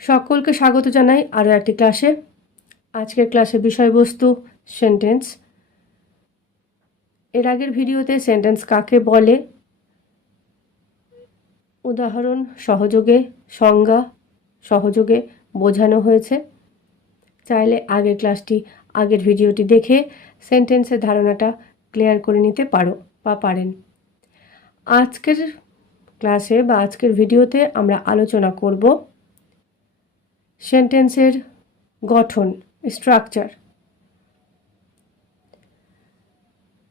সকলকে স্বাগত জানাই আরও একটি ক্লাসে। আজকের ক্লাসের বিষয়বস্তু সেন্টেন্স। এর আগের ভিডিওতে সেন্টেন্স কাকে বলে, উদাহরণ সহযোগে, সংজ্ঞা সহযোগে বোঝানো হয়েছে। চাইলে আগের ভিডিওটি দেখে সেন্টেন্সের ধারণাটা ক্লিয়ার করে নিতে পারো বা পারেন। আজকের ক্লাসে বা আজকের ভিডিওতে আমরা আলোচনা করব সেন্টেন্সের গঠন, স্ট্রাকচার।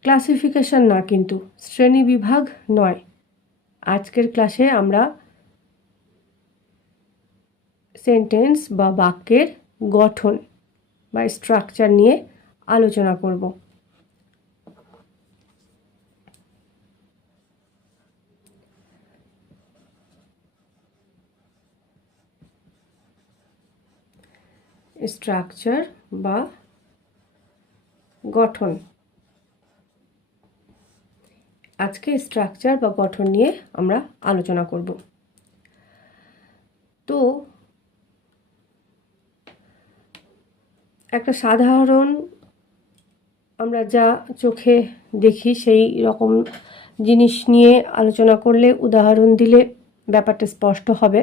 ক্লাসিফিকেশন না, কিন্তু শ্রেণী বিভাগ নয়। আজকের ক্লাসে আমরা সেন্টেন্স বা বাক্যের গঠন বা স্ট্রাকচার নিয়ে আলোচনা করব। স্ট্রাকচার বা গঠন। আজকে স্ট্রাকচার বা গঠন নিয়ে আমরা আলোচনা করব। তো একটা সাধারণ আমরা যা চোখে দেখি সেই রকম জিনিস নিয়ে আলোচনা করলে, উদাহরণ দিলে ব্যাপারটা স্পষ্ট হবে।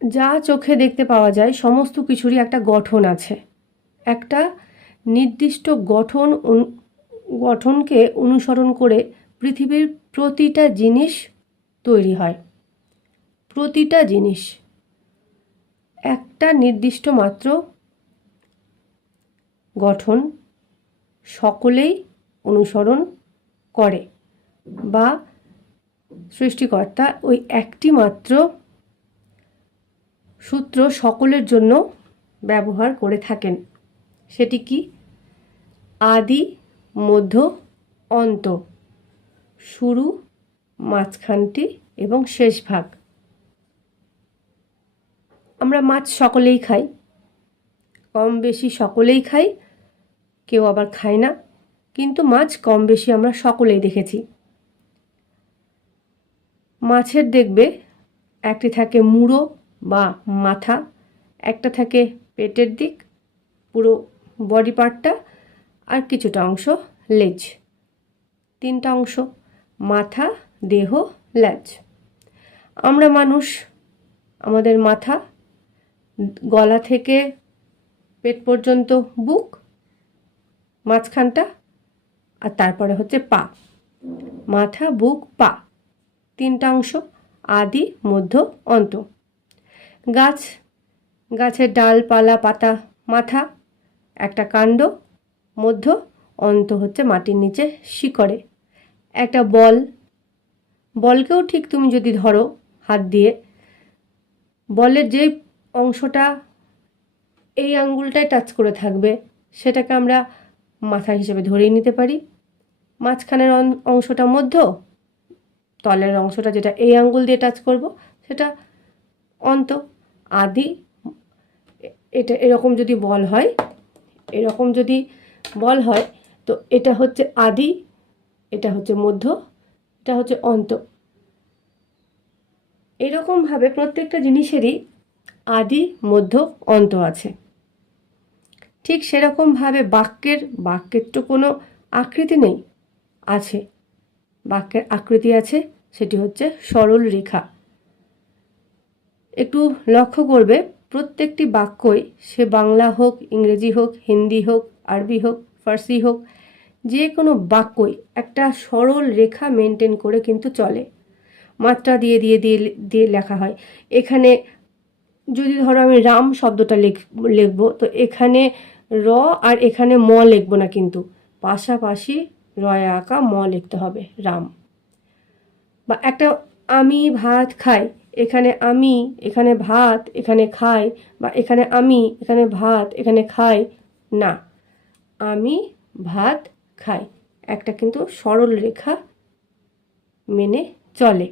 যা চোখে দেখতে পাওয়া যায় সমস্ত কিছুরই একটা গঠন আছে। একটা নির্দিষ্ট গঠনকে অনুসরণ করে পৃথিবীর প্রতিটা জিনিস তৈরি হয়। প্রতিটা জিনিস একটা নির্দিষ্ট মাত্র গঠন সকলেই অনুসরণ করে, বা সৃষ্টিকর্তা ওই একটি মাত্র সূত্র সকলের জন্য ব্যবহার করে থাকেন। সেটি কি? আদি, মধ্য, অন্ত, শুরু, মাঝখানটি এবং শেষ ভাগ। আমরা মাছ সকলেই খাই, কম বেশি সকলেই খাই, কেউ আবার খায় না, কিন্তু মাছ কম বেশি আমরা সকলেই দেখেছি। মাছের দেখবে একটি থাকে মুড়ো বা মাথা, একটা থাকে পেটের দিক, পুরো বডি পার্টটা, আর কিছুটা অংশ লেজ। তিনটা অংশ: মাথা, দেহ, লেজ। আমরা মানুষ, আমাদের মাথা, গলা থেকে পেট পর্যন্ত বুক, মাঝখানটা, আর তারপরে হচ্ছে পা। মাথা, বুক, পা, তিনটা অংশ: আদি, মধ্য, অন্ত। গাছের ডালপালা, পাতা, মাথা, একটা কাণ্ড, মধ্য, অন্ত হচ্ছে মাটির নিচে শিকড়ে। একটা বলকেও ঠিক তুমি যদি ধরো হাত দিয়ে, বলের যে অংশটা এই আঙ্গুলটায় টাচ করে থাকবে সেটাকে আমরা মাথা হিসেবে ধরেই নিতে পারি। মাঝখানের অংশটা মধ্য, তলের অংশটা যেটা এই আঙ্গুল দিয়ে টাচ করব সেটা অন্ত। আদি, এটা এরকম যদি বল হয় তো এটা হচ্ছে আদি, এটা হচ্ছে মধ্য, এটা হচ্ছে অন্ত। এরকমভাবে প্রত্যেকটা জিনিসেরই আদি, মধ্য, অন্ত আছে। ঠিক সেরকমভাবে বাক্যের তো কোনো আকৃতি নেই, আছে। বাক্যের আকৃতি আছে, সেটি হচ্ছে সরল রেখা। একটু লক্ষ্য করবে, প্রত্যেকটি বাক্যই, সে বাংলা হোক, ইংরেজি হোক, হিন্দি হোক, আরবি হোক, ফার্সি হোক, যে কোনো বাক্যই একটা সরল রেখা মেনটেন করে কিন্তু চলে। মাত্রা দিয়ে দিয়ে দিয়ে দিয়ে লেখা হয়। এখানে যদি ধরো আমি রাম শব্দটা লিখবো, তো এখানে র আর এখানে ম লিখবো না, কিন্তু পাশাপাশি রয়ে আঁকা ম লিখতে হবে, রাম। বা একটা আমি ভাত খাই, এখানে আমি, এখানে ভাত, এখানে খাই, বা এখানে আমি, এখানে ভাত, এখানে খাই না, আমি ভাত খাই। একটা কিন্তু সরল রেখা মেনে চলে।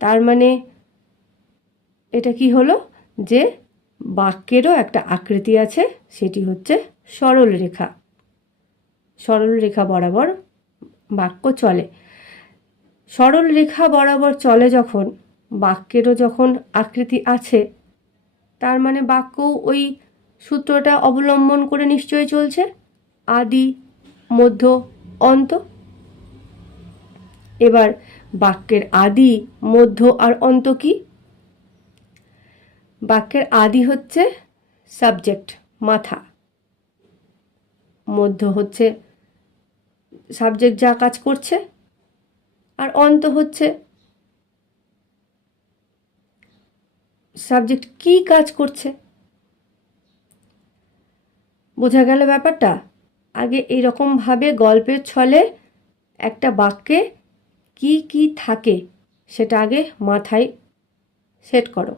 তার মানে এটা কি হলো, যে বাক্যেরও একটা আকৃতি আছে, সেটি হচ্ছে সরল রেখা। সরল রেখা বরাবর বাক্য চলে। সরল রেখা বরাবর চলে যখন, বাক্যেরও যখন আকৃতি আছে, তার মানে বাক্যও ওই সূত্রটা অবলম্বন করে নিশ্চয়ই চলছে, আদি মধ্য অন্ত। এবার বাক্যের আদি মধ্য আর অন্ত কি? বাক্যের আদি হচ্ছে সাবজেক্ট মাথা, মধ্য হচ্ছে সাবজেক্ট যা কাজ করছে, আর অন্ত হচ্ছে সাবজেক্ট কি কাজ করছে। বোঝা গেল ব্যাপারটা? আগে এইরকমভাবে গল্পের ছলে একটা বাক্যে কি কি থাকে সেটা আগে মাথায় সেট করো।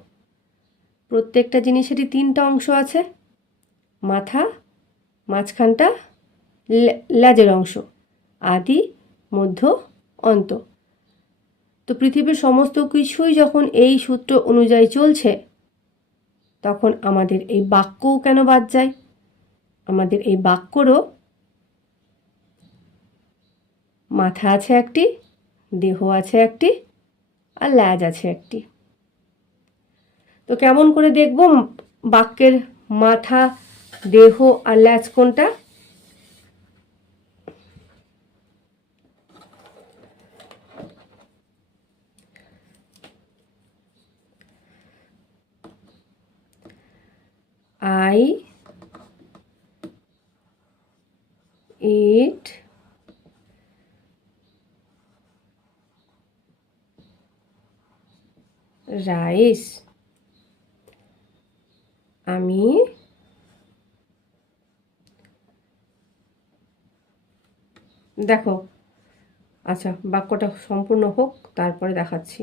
প্রত্যেকটা জিনিসেরই তিনটা অংশ আছে, মাথা, মাঝখানটা লেজের অংশ, আদি মধ্য অন্ত। তো পৃথিবীর সমস্ত কিছুই যখন এই সূত্র অনুযায়ী চলছে, তখন আমাদের এই বাক্যও কেন বাদ যায়? আমাদের এই বাক্যরও মাথা আছে একটি, দেহ আছে একটি, আর ল্যাজ আছে একটি। তো কেমন করে দেখব বাক্যের মাথা, দেহ আর ল্যাজ কোনটা? I eat rice. আমি দেখো, আচ্ছা বাক্যটা সম্পূর্ণ হোক তারপরে দেখাচ্ছি।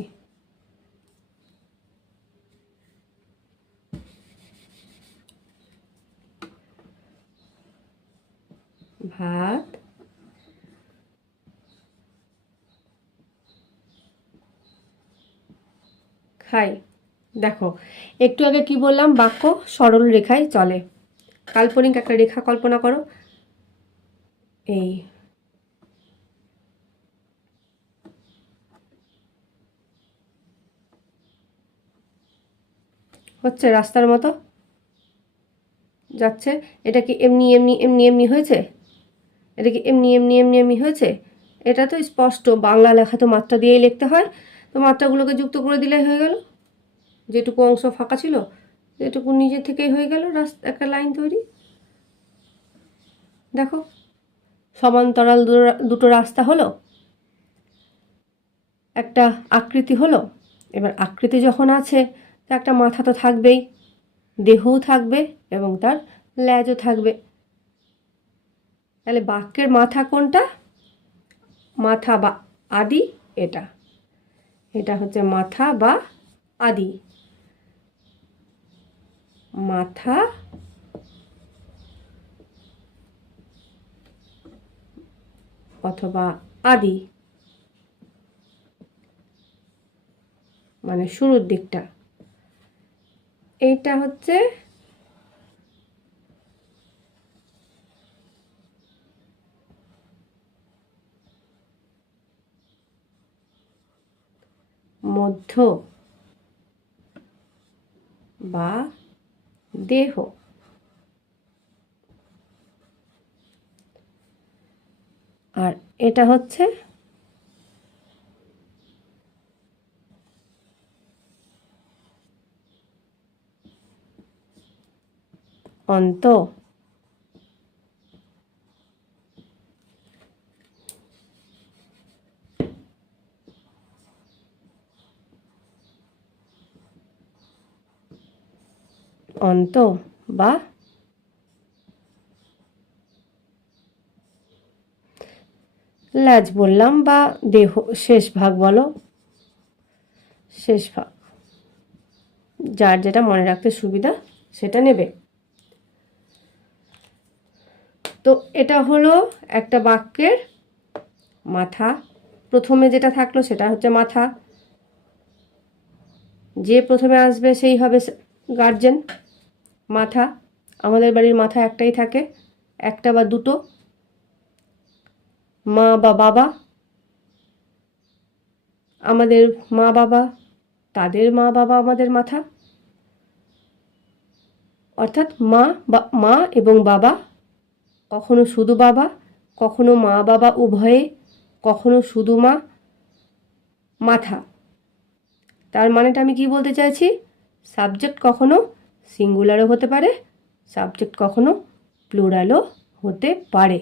ভাত খাই। দেখো একটু আগে কি বললাম, বাক্য সরল রেখায় চলে। কাল্পনিক একটা রেখা কল্পনা করো, এই হচ্ছে রাস্তার মতো যাচ্ছে। এটা কি এমনি এমনি এমনি এমনি হয়েছে? এটা কি এমনি এমনি এমনি এমনি হয়েছে? এটা তো স্পষ্ট, বাংলা লেখা তো মাত্রা দিয়েই লিখতে হয়, তো মাত্রাগুলোকে যুক্ত করে দিলেই হয়ে গেল। যেটুকু অংশ ফাঁকা ছিল যেটুকু নিজে থেকেই হয়ে গেল রাস্তা, একটা লাইন তৈরি। দেখো সমান্তরাল দুটো রাস্তা হলো, একটা আকৃতি হলো। এবার আকৃতি যখন আছে তো একটা মাথা তো থাকবেই, দেহও থাকবে এবং তার ল্যাজও থাকবে। তাহলে বাক্যের মাথা কোনটা? মাথা বা আদি এটা, এটা হচ্ছে মাথা বা আদি। মাথা অথবা আদি মানে শুরুর দিকটা। এইটা হচ্ছে মধ্য বা দেহ। আর এটা হচ্ছে অন্ত। অন্ত বা ল্যাজ বললাম, বা দেহ শেষ ভাগ বলো, শেষ ভাগ, যার যেটা মনে রাখতে সুবিধা সেটা নেবে। তো এটা হলো একটা বাক্যের মাথা। প্রথমে যেটা থাকলো সেটা হচ্ছে মাথা, যে প্রথমে আসবে সেই হবে গার্জেন। মাথা, আমাদের বাড়ির মাথা একটাই থাকে, একটা বা দুটো, মা বা বাবা। আমাদের মা বাবা, তাদের মা বাবা আমাদের মাথা। অর্থাৎ মা এবং বাবা, কখনো শুধু বাবা, কখনো মা বাবা উভয়ে, কখনো শুধু মা, মাথা। তার মানেটা আমি কি বলতে চাইছি, সাবজেক্ট কখনো সিঙ্গুলারও হতে পারে, সাবজেক্ট কখনো প্লুরালও হতে পারে।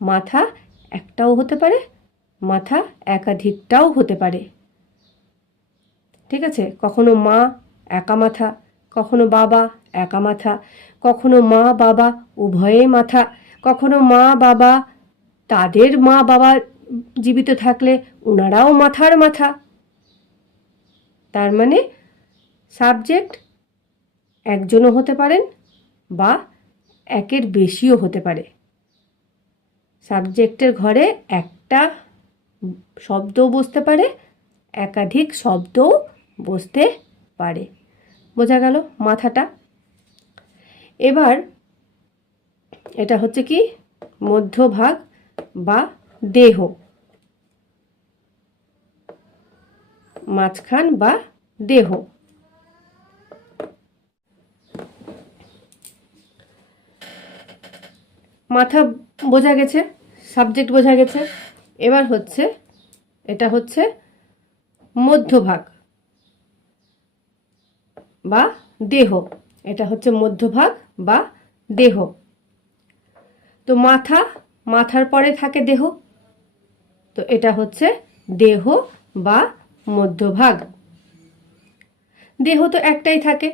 মাথা একটাও হতে পারে, মাথা একাধিকটাও হতে পারে। ঠিক আছে, কখনো মা একা মাথা, কখনো বাবা একা মাথা, কখনো মা বাবা উভয়ে মাথা, কখনো মা বাবা তাদের মা বাবা জীবিত থাকলে ওনারাও মাথার মাথা। তার মানে সাবজেক্ট একজনও হতে পারেন বা একের বেশিও হতে পারে। সাবজেক্টের ঘরে একটা শব্দও বসতে পারে, একাধিক শব্দও বসতে পারে। বোঝা গেল মাথাটা। এবার এটা হচ্ছে কি মধ্যভাগ বা দেহ, মাঝখান বা দেহ। মাথা বোঝা গেছে, সাবজেক্ট বোঝা গেছে। এবার হচ্ছে এটা হচ্ছে মধ্যভাগ বা দেহ, এটা হচ্ছে মধ্যভাগ বা দেহ। তো মাথার পরে থাকে দেহ, তো এটা হচ্ছে দেহ বা মধ্যভাগ। দেহ তো একটাই থাকে,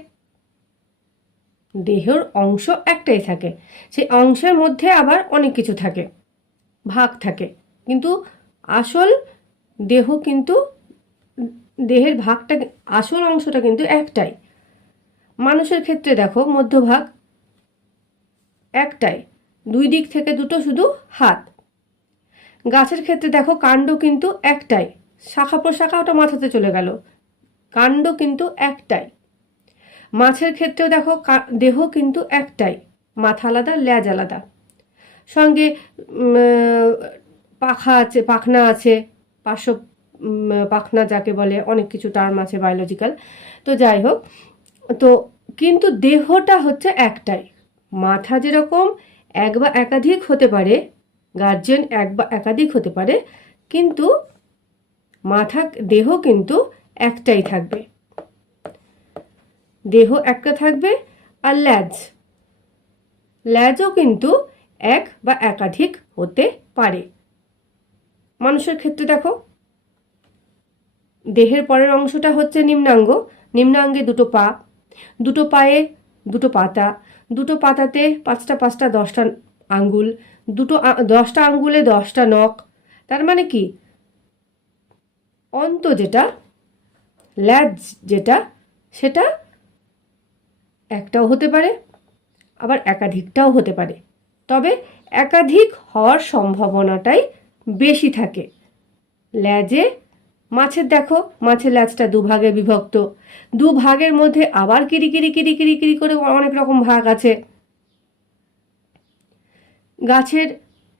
দেহের অংশ একটাই থাকে, সেই অংশের মধ্যে আবার অনেক কিছু থাকে, ভাগ থাকে, কিন্তু আসল দেহ কিন্তু দেহের ভাগটা, আসল অংশটা কিন্তু একটাই। মানুষের ক্ষেত্রে দেখো মধ্যভাগ একটাই, দুই দিক থেকে দুটো শুধু হাত। গাছের ক্ষেত্রে দেখো কাণ্ড কিন্তু একটাই, শাখা প্রশাখা ওটা মাথাতে চলে গেল, কাণ্ড কিন্তু একটাই। মাছের ক্ষেত্রেও দেখো দেহ কিন্তু একটাই, মাথা আলাদা লেজ আলাদা, সঙ্গে পাখনা আছে, পার্শ্ব পাখনা যাকে বলে, অনেক কিছু টার্ম আছে বায়োলজিক্যাল। তো যাই হোক, তো কিন্তু দেহটা হচ্ছে একটাই। মাথা যেরকম এক বা একাধিক হতে পারে, গার্জেন এক বা একাধিক হতে পারে, কিন্তু দেহ কিন্তু একটাই থাকবে, দেহ একটা থাকবে। আর লেজও কিন্তু এক বা একাধিক হতে পারে। মানুষের ক্ষেত্রে দেখো দেহের পরের অংশটা হচ্ছে নিম্নাঙ্গ, নিম্নাঙ্গে দুটো পা, দুটো পায়ে দুটো পাতা, দুটো পাতাতে পাঁচটা পাঁচটা 10টা আঙ্গুল, 10টা আঙ্গুলে 10টা নখ। তার মানে কি অন্ত যেটা, ল্যাজ যেটা, সেটা একটাও হতে পারে আবার একাধিকটাও হতে পারে, তবে একাধিক হওয়ার সম্ভাবনাটাই বেশি থাকে। ল্যাজে মাছের দেখো, মাছের ল্যাজটা দুভাগে বিভক্ত, দুভাগের মধ্যে আবার কিরি কিরি কিরি কিরি কিরি করে অনেক রকম ভাগ আছে। গাছের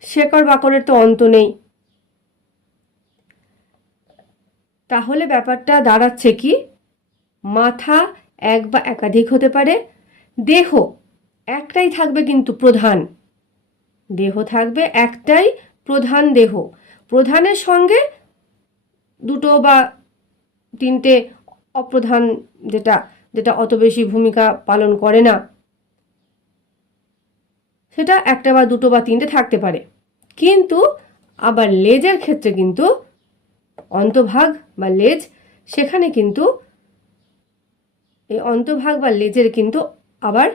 শেকড় বাকড়ের তো অন্ত নেই। তাহলে ব্যাপারটা দাঁড়াচ্ছে কি, মাথা এক বা একাধিক হতে পারে, দেহ একটাই থাকবে কিন্তু প্রধান, দেহ থাকবে একটাই প্রধান দেহ, প্রধানের সঙ্গে দুটো বা তিনটে অপ্রধান, যেটা যেটা অত বেশি ভূমিকা পালন করে না, সেটা একটা বা দুটো বা তিনটে থাকতে পারে। কিন্তু আবার লেজের ক্ষেত্রে কিন্তু অন্তভাগ বা লেজ, সেখানে কিন্তু এই অন্তভাগ বা লেজের কিন্তু আবার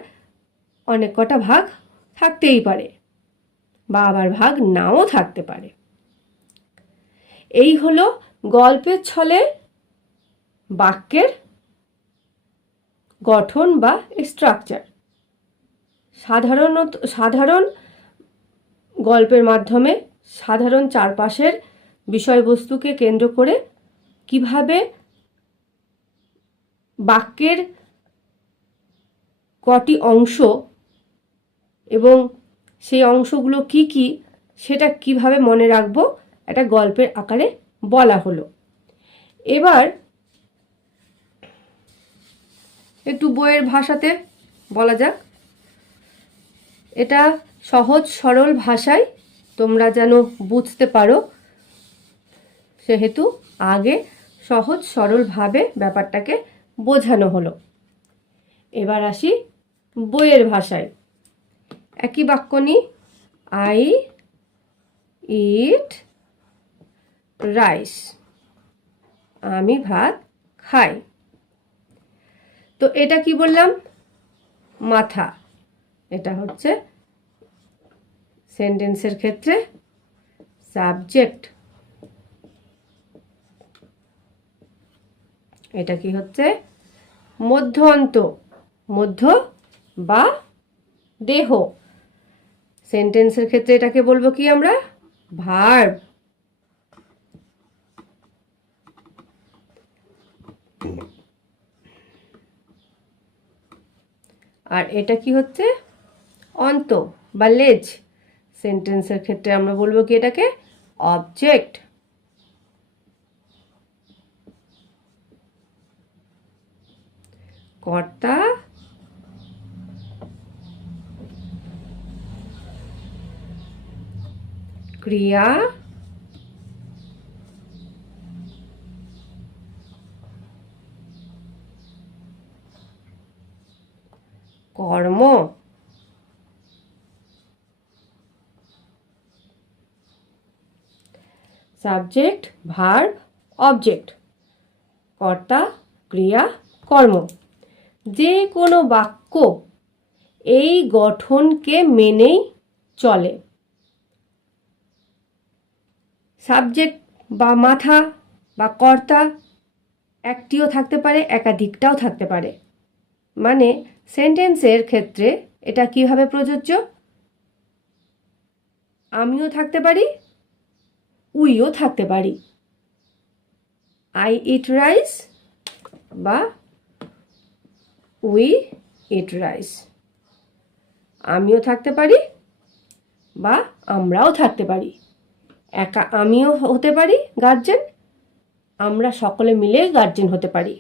অনেক কটা ভাগ থাকতেই পারে বা আবার ভাগ নাও থাকতে পারে। এই হলো গল্পের ছলে বাক্যের গঠন বা স্ট্রাকচার। সাধারণ গল্পের মাধ্যমে সাধারণ চারপাশের বিষয়বস্তুকে কেন্দ্র করে কিভাবে বাক্যের কটি অংশ এবং সেই অংশগুলো কি কি, সেটা কিভাবে মনে রাখবো একটা গল্পের আকারে বলা হলো। এবার একটু বইয়ের ভাষাতে বলা যাক, এটা সহজ সরল ভাষায় তোমরা যেন বুঝতে পারো, সেহেতু আগে সহজ সরলভাবে ব্যাপারটাকে বোঝানো হলো। এবার আসি বইয়ের ভাষায়। একই বাক্য নিই, আই ইট রাইস, আমি ভাত খাই। তো এটা কি বললাম? মাথা। এটা হচ্ছে সেন্টেন্সের ক্ষেত্রে সাবজেক্ট। এটা কি হচ্ছে? মধ্য অন্ত, মধ্য বা দেহ। সেন্টেন্সের ক্ষেত্রে এটাকে বলবো কি আমরা? ভার্ব। আর এটা কি হচ্ছে? অন্ত বা লেজ। সেন্টেন্সের ক্ষেত্রে আমরা বলবো কি এটাকে? অবজেক্ট। কর্তা, ক্রিয়া, কর্ম। সাবজেক্ট, ভার্ব, অবজেক্ট, কর্তা, ক্রিয়া, কর্ম। যে কোনো বাক্য এই গঠনকে মেনেই চলে। সাবজেক্ট বা মাথা বা কর্তা একটিও থাকতে পারে, একাধিকটাও থাকতে পারে। মানে সেন্টেন্সের ক্ষেত্রে এটা কিভাবে প্রযোজ্য? আমিও থাকতে পারি, উইও থাকতে পারি। আই ইট রাইস বা উই ইট রাইস। আমিও থাকতে পারি বা আমরাও থাকতে পারি। একা আমিও হতে পারি গার্জেন, আমরা সকলে মিলে গার্জেন হতে পারি।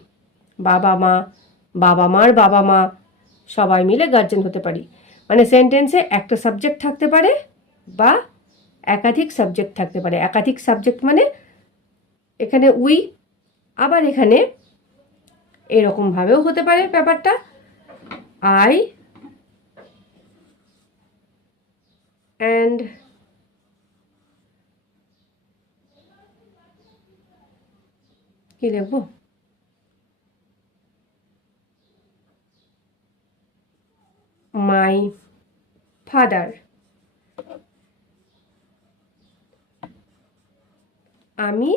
বাবা মা, বাবা মার বাবা মা, সবাই মিলে গার্জেন হতে পারি। মানে সেন্টেন্সে একটা সাবজেক্ট থাকতে পারে বা একাধিক সাবজেক্ট থাকতে পারে। একাধিক সাবজেক্ট মানে এখানে উই, আবার এখানে এরকমভাবেও হতে পারে ব্যাপারটা, আই অ্যান্ড কি লিখবো? মাই ফাদার, আমি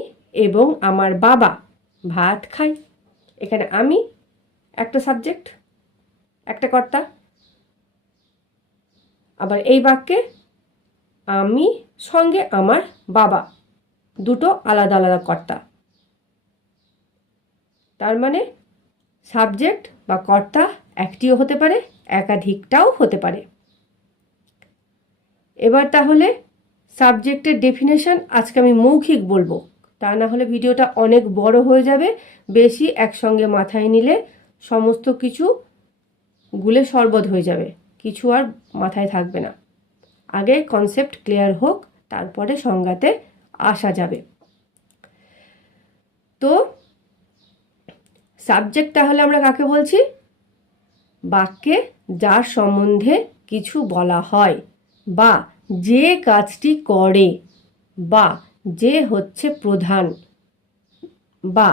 এবং আমার বাবা ভাত খাই। এখানে আমি একটা সাবজেক্ট, একটা কর্তা। আবার এই বাক্যে আমি সঙ্গে আমার বাবা, দুটো আলাদা আলাদা কর্তা। তার মানে সাবজেক্ট বা কর্তা একটিও হতে পারে, একাধিকটাও হতে পারে। এবার তাহলে সাবজেক্টের ডেফিনেশন আজকে আমি মৌখিক বলবো, তা না হলে ভিডিওটা অনেক বড় হয়ে যাবে। বেশি একসঙ্গে মাথায় নিলে সমস্ত কিছু গুলে সরবত হয়ে যাবে, কিছু আর মাথায় থাকবে না। আগে কনসেপ্ট ক্লিয়ার হোক, তারপরে সংজ্ঞাতে আসা যাবে। তো সাবজেক্ট তাহলে আমরা কাকে বলছি? বাক্যে যার সম্বন্ধে কিছু বলা হয় বা যে কাজটি করে বা যে হচ্ছে প্রধান বা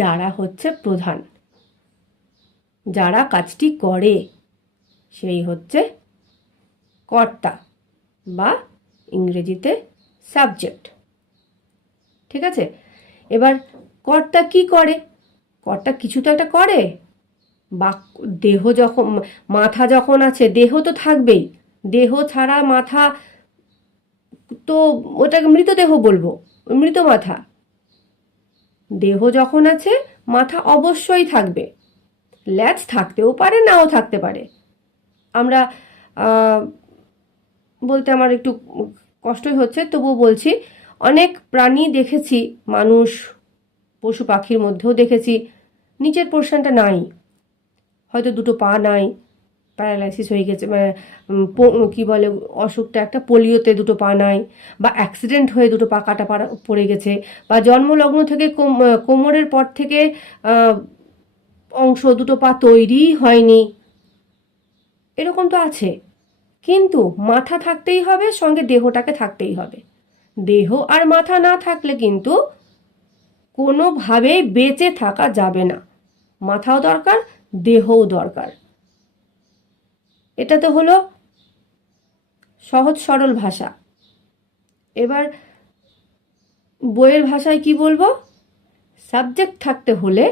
যারা হচ্ছে প্রধান, যারা কাজটি করে সেই হচ্ছে কর্তা বা ইংরেজিতে সাবজেক্ট। ঠিক আছে? এবার কর্তা কি করে? কর্তা কিছু তো একটা করে। বাক্য, দেহ যখন, মাথা যখন আছে দেহ তো থাকবেই। দেহ ছাড়া মাথা তো ওটাকে মৃতদেহ বলবো, মৃত মাথা। দেহ যখন আছে মাথা অবশ্যই থাকবে। ল্যাজ থাকতেও পারে, নাও থাকতে পারে। আমরা বলতে আমার একটু কষ্টই হচ্ছে, তবুও বলছি, অনেক প্রাণী দেখেছি মানুষ পশু পাখির মধ্যেও দেখেছি নিচের পোর্শনটা নাই, হয়তো দুটো পা নাই, প্যারালাইসিস হয়ে গেছে, কি বলে অসুখটা একটা, পোলিওতে দুটো পা নাই, বা অ্যাক্সিডেন্ট হয়ে দুটো পা কাটা পড়ে গেছে, বা জন্মলগ্ন থেকে কোমরের পর থেকে অংশ দুটো পা তৈরিই হয়নি, এরকম তো আছে। কিন্তু মাথা থাকতেই হবে, সঙ্গে দেহটাকে থাকতেই হবে। দেহ আর মাথা না থাকলে কিন্তু কোনোভাবেই বেঁচে থাকা যাবে না। মাথাও দরকার, দেহও দরকার। এটা তো হলো সহজ সরল ভাষা। এবার বইয়ের ভাষায় কি বলবো? সাবজেক্ট থাকতে হলে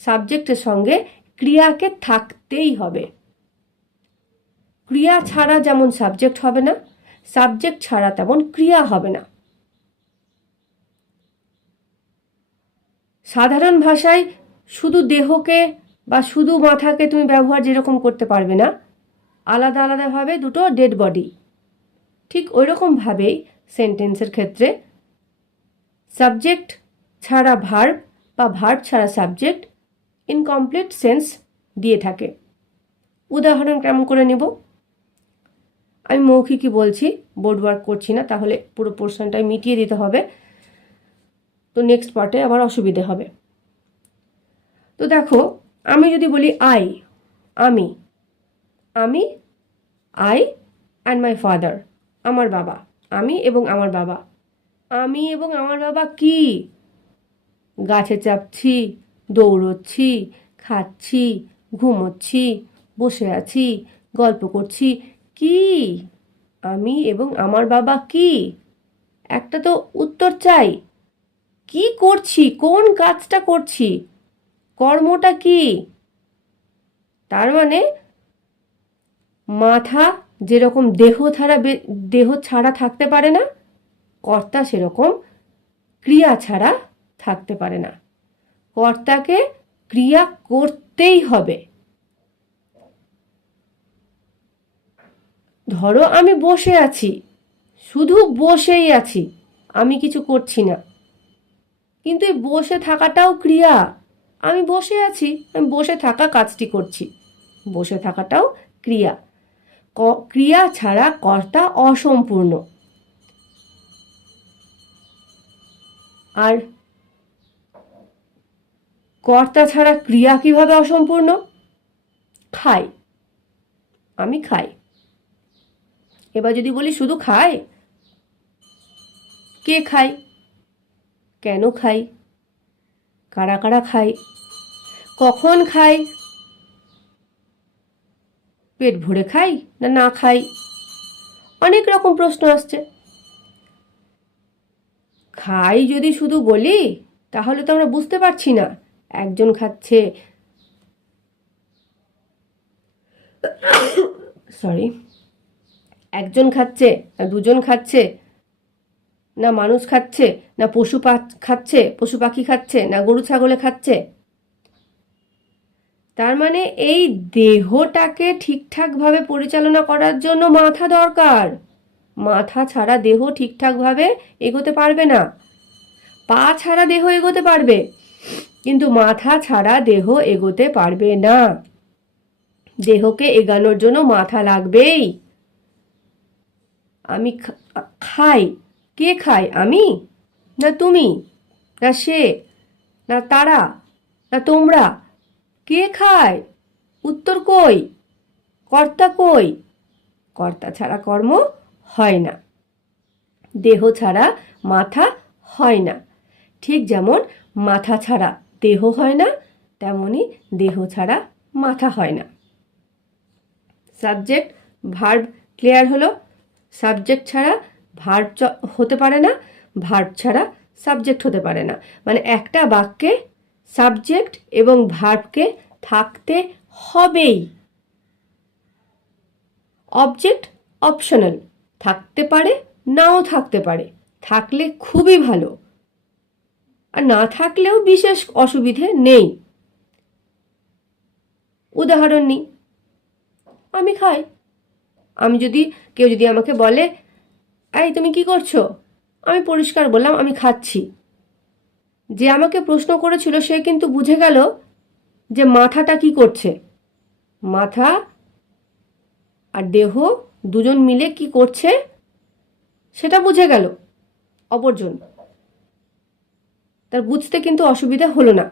সাবজেক্টের সঙ্গে ক্রিয়াকে থাকতেই হবে। ক্রিয়া ছাড়া যেমন সাবজেক্ট হবে না, সাবজেক্ট ছাড়া তেমন ক্রিয়া হবে না। সাধারণ ভাষায় শুধু দেহকে বা শুধু মাথাকে তুমি ব্যবহার যেরকম করতে পারবে না, আলাদা আলাদাভাবে দুটো ডেড বডি, ঠিক ওই রকমভাবেই সেন্টেন্সের ক্ষেত্রে সাবজেক্ট ছাড়া ভার্ব বা ভার্ব ছাড়া সাবজেক্ট ইনকমপ্লিট সেন্স দিয়ে থাকে। উদাহরণ কেমন করে নেব? আমি মৌখিকই বলছি, বোর্ড ওয়ার্ক করছি না, তাহলে পুরো পোর্শনটাই মিটিয়ে দিতে হবে, তো নেক্সট পার্টে আবার অসুবিধে হবে। তো দেখো, আমি যদি বলি আই, আমি, আমি, আই অ্যান্ড মাই ফাদার, আমার বাবা, আমি এবং আমার বাবা। আমি এবং আমার বাবা কি? গাছে চাপছি, দৌড়চ্ছি, খাচ্ছি, ঘুমোচ্ছি, বসে আছি, গল্প করছি, কি? আমি এবং আমার বাবা কি? একটা তো উত্তর চাই। কি করছি? কোন কাজটা করছি? কর্মটা কি? তার মানে মাথা যেরকম দেহ ছাড়া থাকতে পারে না, কর্তা সেরকম ক্রিয়া ছাড়া থাকতে পারে না। কর্তাকে ক্রিয়া করতেই হবে। ধরো আমি বসে আছি, শুধু বসেই আছি, আমি কিছু করছি না, কিন্তু এই বসে থাকাটাও ক্রিয়া। আমি বসে আছি, আমি বসে থাকা কাজটি করছি, বসে থাকাটাও ক্রিয়া। ক্রিয়া ছাড়া কর্তা অসম্পূর্ণ। আর কর্তা ছাড়া ক্রিয়া কিভাবে অসম্পূর্ণ? খাই, আমি খাই। এবার যদি বলি শুধু খাই, কে খাই, কেন খাই, কারা কারা খাই, কখন খাই, পেট ভরে খাই না না খাই, অনেক রকম প্রশ্ন আসছে। খাই যদি শুধু বলি, তাহলে তো আমরা বুঝতে পারছি না একজন খাচ্ছে, সরি, একজন খাচ্ছে না দুজন খাচ্ছে, না মানুষ খাচ্ছে, না খাচ্ছে, পশু পাখি খাচ্ছে, না গরু ছাগলে খাচ্ছে। তার মানে এই দেহটাকে ঠিকঠাকভাবে পরিচালনা করার জন্য মাথা দরকার। মাথা ছাড়া দেহ ঠিকঠাকভাবে এগোতে পারবে না। পা ছাড়া দেহ এগোতে পারবে, কিন্তু মাথা ছাড়া দেহ এগোতে পারবে না। দেহকে এগানোর জন্য মাথা লাগবেই। আমি খাই, কে খায়? আমি না তুমি না সে না তারা না তোমরা? কে খায়? উত্তর কই? কর্তা কই? কর্তা ছাড়া কর্ম হয় না, দেহ ছাড়া মাথা হয় না। ঠিক যেমন মাথা ছাড়া দেহ হয় না, তেমনি দেহ ছাড়া মাথা হয় না। সাবজেক্ট ভার্ব ক্লিয়ার হলো? সাবজেক্ট ছাড়া ভার্ব হতে পারে না, ভার্ব ছাড়া সাবজেক্ট হতে পারে না। মানে একটা বাক্যে সাবজেক্ট এবং ভার্বকে থাকতে হবেই। অবজেক্ট অপশনাল, থাকতে পারে নাও থাকতে পারে, থাকলে খুবই ভালো, আর না থাকলেও বিশেষ অসুবিধে নেই। উদাহরণ নিই, আমি খাই। কেউ যদি আমাকে বলে, এই তুমি কি করছো? আমি পরিষ্কার বললাম আমি খাচ্ছি। যে আমাকে প্রশ্ন করেছিল সে কিন্তু বুঝে গেল যে মাথাটা কি করছে, মাথা আর দেহ দুজন মিলে কি করছে সেটা বুঝে গেল অপরজন, তার বুঝতে কিন্তু অসুবিধা হলো না।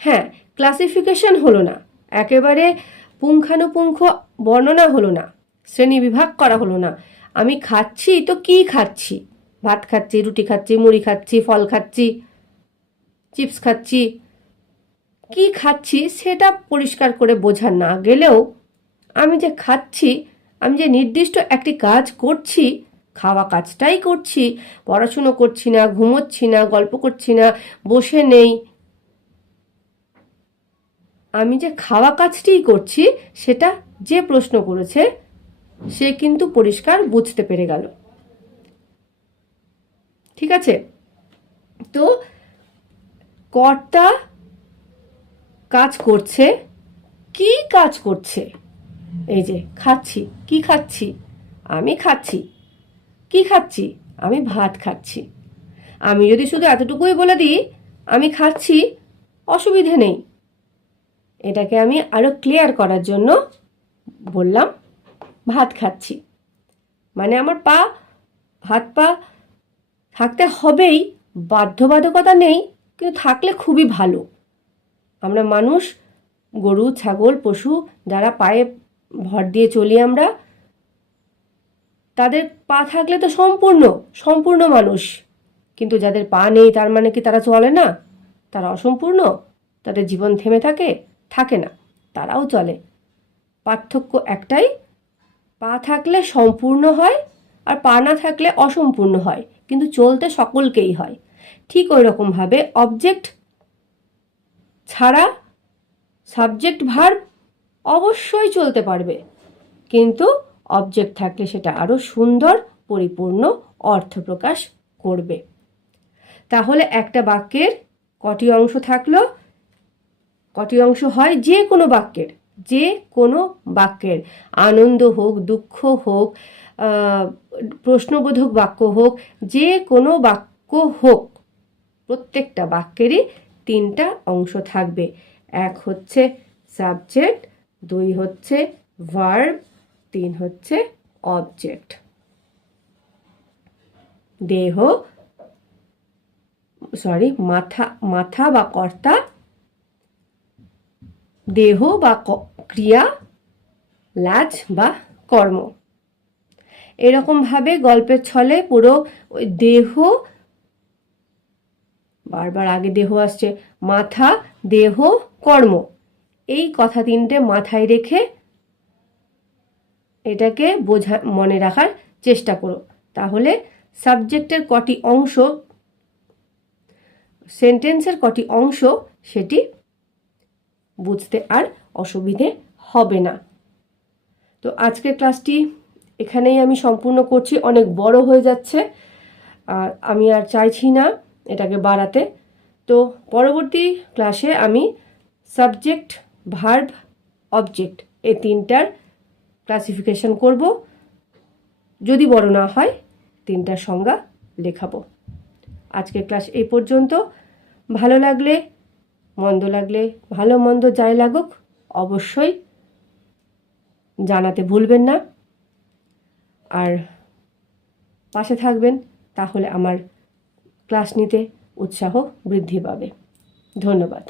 হ্যাঁ, ক্লাসিফিকেশন হলো না, একেবারে পুঙ্খানুপুঙ্খ বর্ণনা হলো না, শ্রেণী বিভাগ করা হলো না। আমি খাচ্ছি তো কি খাচ্ছি, ভাত খাচ্ছি, রুটি খাচ্ছি, মুড়ি খাচ্ছি, ফল খাচ্ছি, চিপস খাচ্ছি, কি খাচ্ছি সেটা পরিষ্কার করে বোঝা না গেলেও আমি যে খাচ্ছি, আমি যে নির্দিষ্ট একটি কাজ করছি, খাওয়া কাজটাই করছি, পড়াশুনো করছি না, ঘুমোচ্ছি না, গল্প করছি না, বসে নেই, আমি যে খাওয়া কাজটিই করছি সেটা যে প্রশ্ন করেছে সে কিন্তু পরিষ্কার বুঝতে পেরে গেল। ঠিক আছে, তো কর্তা কাজ করছে, কি কাজ করছে, এই যে খাচ্ছি, কি খাচ্ছি, আমি খাচ্ছি, কি খাচ্ছি, আমি ভাত খাচ্ছি। আমি যদি শুধু এতটুকুই বলে দিই আমি খাচ্ছি, অসুবিধে নেই, এটাকে আমি আরো ক্লিয়ার করার জন্য বললাম ভাত খাচ্ছি। মানে আমার হাত পা থাকতে হবেই, বাধ্যবাধকতা নেই, কিন্তু থাকলে খুবই ভালো। আমরা মানুষ, গরু, ছাগল, পশু যারা পায়ে ভর দিয়ে চলি আমরা, তাদের পা থাকলে তো সম্পূর্ণ মানুষ। কিন্তু যাদের পা নেই তার মানে কি তারা চলে না? তারা অসম্পূর্ণ? তাদের জীবন থেমে থাকে না, তারাও চলে। পার্থক্য একটাই, পা থাকলে সম্পূর্ণ হয় আর পা না থাকলে অসম্পূর্ণ হয়, কিন্তু চলতে সকলকেই হয়। ঠিক ওই রকমভাবে অবজেক্ট ছাড়া সাবজেক্ট ভার্ব অবশ্যই চলতে পারবে, কিন্তু অবজেক্ট থাকলে সেটা আরো সুন্দর পরিপূর্ণ অর্থ প্রকাশ করবে। তাহলে একটা বাক্যের কটি অংশ থাকলো? কটি অংশ হয় যে কোনো বাক্যের? যে কোনো বাক্যের, আনন্দ হোক, দুঃখ হোক, প্রশ্নবোধক বাক্য হোক, যে কোনো বাক্য হোক, প্রত্যেকটা বাক্যেরই তিনটা অংশ থাকবে। এক হচ্ছে সাবজেক্ট, দুই হচ্ছে ভার্ব, তিন হচ্ছে অবজেক্ট। মাথা বা কর্তা, দেহ বা ক্রিয়া, লাজ বা কর্ম। এরকমভাবে গল্পের ছলে পুরো ওই দেহ, বারবার আগে দেহ আসছে, মাথা, দেহ, কর্ম, এই কথা তিনটে মাথায় রেখে এটাকে মনে রাখার চেষ্টা করো। তাহলে সাবজেক্টের কটি অংশ, সেন্টেন্সের কটি অংশ, সেটি বুঝতে আর অসুবিধে হবে না। তো আজকের ক্লাসটি এখানেই আমি সম্পূর্ণ করছি, অনেক বড় হয়ে যাচ্ছে আর আমি আর চাইছি না এটাকে বাড়াতে। তো পরবর্তী ক্লাসে আমি সাবজেক্ট, ভার্ব, অবজেক্ট এই তিনটার ক্লাসিফিকেশন করব, যদি বড় না হয় তিনটার সংজ্ঞা লেখাবো। আজকের ক্লাস এই পর্যন্ত। ভালো লাগলে, মন্দ লাগলে, ভালো মন্দ যাই লাগুক অবশ্যই জানাতে ভুলবেন না, আর পাশে থাকবেন, তাহলে আমার ক্লাস নিতে উৎসাহ বৃদ্ধি পাবে। ধন্যবাদ।